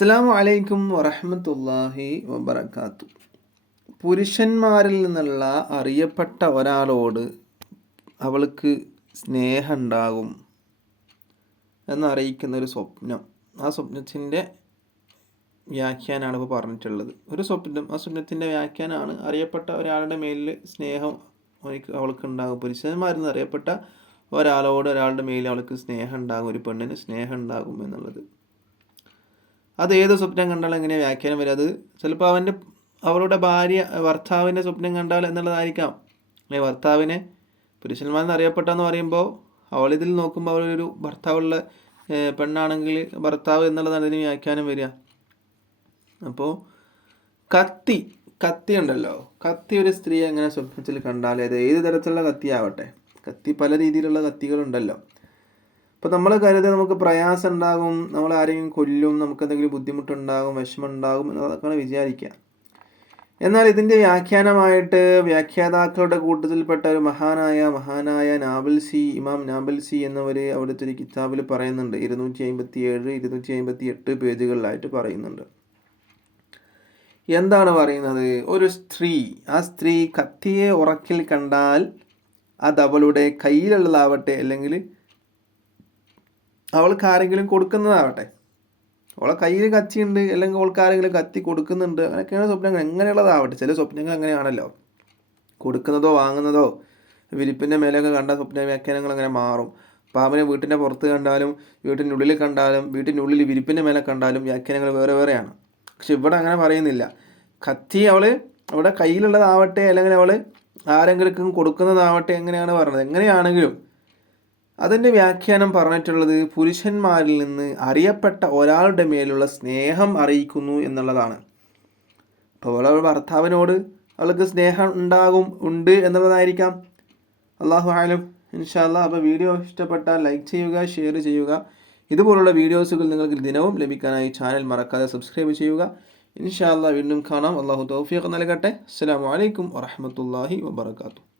അസ്സലാമു അലൈക്കും വറഹ്മത്തുള്ളാഹി വബറകാത്തു. പുരുഷന്മാരിൽ നിന്നുള്ള അറിയപ്പെട്ട ഒരാളോട് അവൾക്ക് സ്നേഹമുണ്ടാകും എന്നറിയിക്കുന്ന ഒരു സ്വപ്നം. ആ സ്വപ്നത്തിൻ്റെ വ്യാഖ്യാനമാണ് ഇപ്പോൾ പറഞ്ഞിട്ടുള്ളത്. ഒരു സ്വപ്നം, ആ സ്വപ്നത്തിൻ്റെ വ്യാഖ്യാനമാണ് അറിയപ്പെട്ട ഒരാളുടെ മേലിൽ സ്നേഹം അവൾക്ക് ഉണ്ടാകും. പുരുഷന്മാരിൽ നിന്ന് അറിയപ്പെട്ട ഒരാളുടെ മേലിൽ അവൾക്ക് സ്നേഹം ഉണ്ടാകും, ഒരു പെണ്ണിന് സ്നേഹം ഉണ്ടാകും എന്നുള്ളത്. അത് ഏത് സ്വപ്നം കണ്ടാലും എങ്ങനെ വ്യാഖ്യാനം വരും? അത് ചിലപ്പോൾ അവളുടെ ഭർത്താവിൻ്റെ സ്വപ്നം കണ്ടാൽ എന്നുള്ളതായിരിക്കാം. ഭർത്താവിനെ പുരുഷന്മാരെന്ന് അറിയപ്പെട്ടെന്ന് പറയുമ്പോൾ അവളിതിൽ നോക്കുമ്പോൾ അവളൊരു ഭർത്താവുള്ള പെണ്ണാണെങ്കിൽ ഭർത്താവ് എന്നുള്ളതാണ് അതിന് വ്യാഖ്യാനം വരിക. അപ്പോൾ കത്തി ഉണ്ടല്ലോ, കത്തി ഒരു സ്ത്രീ എങ്ങനെ സ്വപ്നത്തിൽ കണ്ടാൽ അത് ഏത് തരത്തിലുള്ള കത്തിയാവട്ടെ, കത്തി പല രീതിയിലുള്ള കത്തികളുണ്ടല്ലോ. അപ്പോൾ നമ്മൾ കരുതുക നമുക്ക് പ്രയാസം ഉണ്ടാകും, നമ്മൾ ആരെങ്കിലും കൊല്ലും, നമുക്ക് എന്തെങ്കിലും ബുദ്ധിമുട്ടുണ്ടാകും, വിഷമം ഉണ്ടാകും എന്നതൊക്കെയാണ് വിചാരിക്കുക. എന്നാൽ ഇതിൻ്റെ വ്യാഖ്യാനമായിട്ട് വ്യാഖ്യാതാക്കളുടെ കൂട്ടത്തിൽപ്പെട്ട ഒരു മഹാനായ ഇമാം നാബൽസി എന്നവർ അവിടുത്തെ ഒരു കിതാബിൽ പറയുന്നുണ്ട്. 257, 258 പേജുകളിലായിട്ട് പറയുന്നുണ്ട്. എന്താണ് പറയുന്നത്? ഒരു സ്ത്രീ, ആ സ്ത്രീ കത്തിയെ ഉറക്കിൽ കണ്ടാൽ അത് അവളുടെ കയ്യിലുള്ളതാവട്ടെ, അല്ലെങ്കിൽ അവൾക്ക് ആരെങ്കിലും കൊടുക്കുന്നതാവട്ടെ, അവളെ കയ്യിൽ കത്തിയുണ്ട് അല്ലെങ്കിൽ അവൾക്ക് ആരെങ്കിലും കത്തി കൊടുക്കുന്നുണ്ട്, അങ്ങനെയൊക്കെയാണ് സ്വപ്നങ്ങൾ. എങ്ങനെയുള്ളതാവട്ടെ, ചില സ്വപ്നങ്ങൾ അങ്ങനെയാണല്ലോ, കൊടുക്കുന്നതോ വാങ്ങുന്നതോ വിരിപ്പിൻ്റെ മേലെയൊക്കെ കണ്ട സ്വപ്ന വ്യാഖ്യാനങ്ങൾ അങ്ങനെ മാറും. പാമ്പിനെ വീട്ടിൻ്റെ പുറത്ത് കണ്ടാലും വീട്ടിൻ്റെ ഉള്ളിൽ കണ്ടാലും വീട്ടിൻ്റെ ഉള്ളിൽ വിരിപ്പിൻ്റെ മേലെ കണ്ടാലും വ്യാഖ്യാനങ്ങൾ വേറെ വേറെയാണ്. പക്ഷെ ഇവിടെ അങ്ങനെ പറയുന്നില്ല. കത്തി അവിടെ കയ്യിലുള്ളതാവട്ടെ അല്ലെങ്കിൽ അവൾ ആരെങ്കിലും കൊടുക്കുന്നതാവട്ടെ, എങ്ങനെയാണ് പറഞ്ഞത്, എങ്ങനെയാണെങ്കിലും അതിൻ്റെ വ്യാഖ്യാനം പറഞ്ഞിട്ടുള്ളത് പുരുഷന്മാരിൽ നിന്ന് അറിയപ്പെട്ട ഒരാളുടെ മേലുള്ള സ്നേഹം അറിയിക്കുന്നു എന്നുള്ളതാണ്. അപ്പോൾ അവളുടെ ഭർത്താവിനോട് അവൾക്ക് സ്നേഹം ഉണ്ട് എന്നുള്ളതായിരിക്കാം. അല്ലാഹു ആലം. ഇൻഷാ അല്ലാഹ്. അപ്പോൾ വീഡിയോ ഇഷ്ടപ്പെട്ടാൽ ലൈക്ക് ചെയ്യുക, ഷെയർ ചെയ്യുക. ഇതുപോലുള്ള വീഡിയോസുകൾ നിങ്ങൾക്ക് ദിനവും ലഭിക്കാനായി ചാനൽ മറക്കാതെ സബ്സ്ക്രൈബ് ചെയ്യുക. ഇൻഷാ അല്ലാഹ് വീണ്ടും കാണാം. അല്ലാഹു തൗഫീഖ് നൽകട്ടെ. അസ്സലാമു അലൈക്കും വറഹ്മത്തുള്ളാഹി വബറകാതുഹു.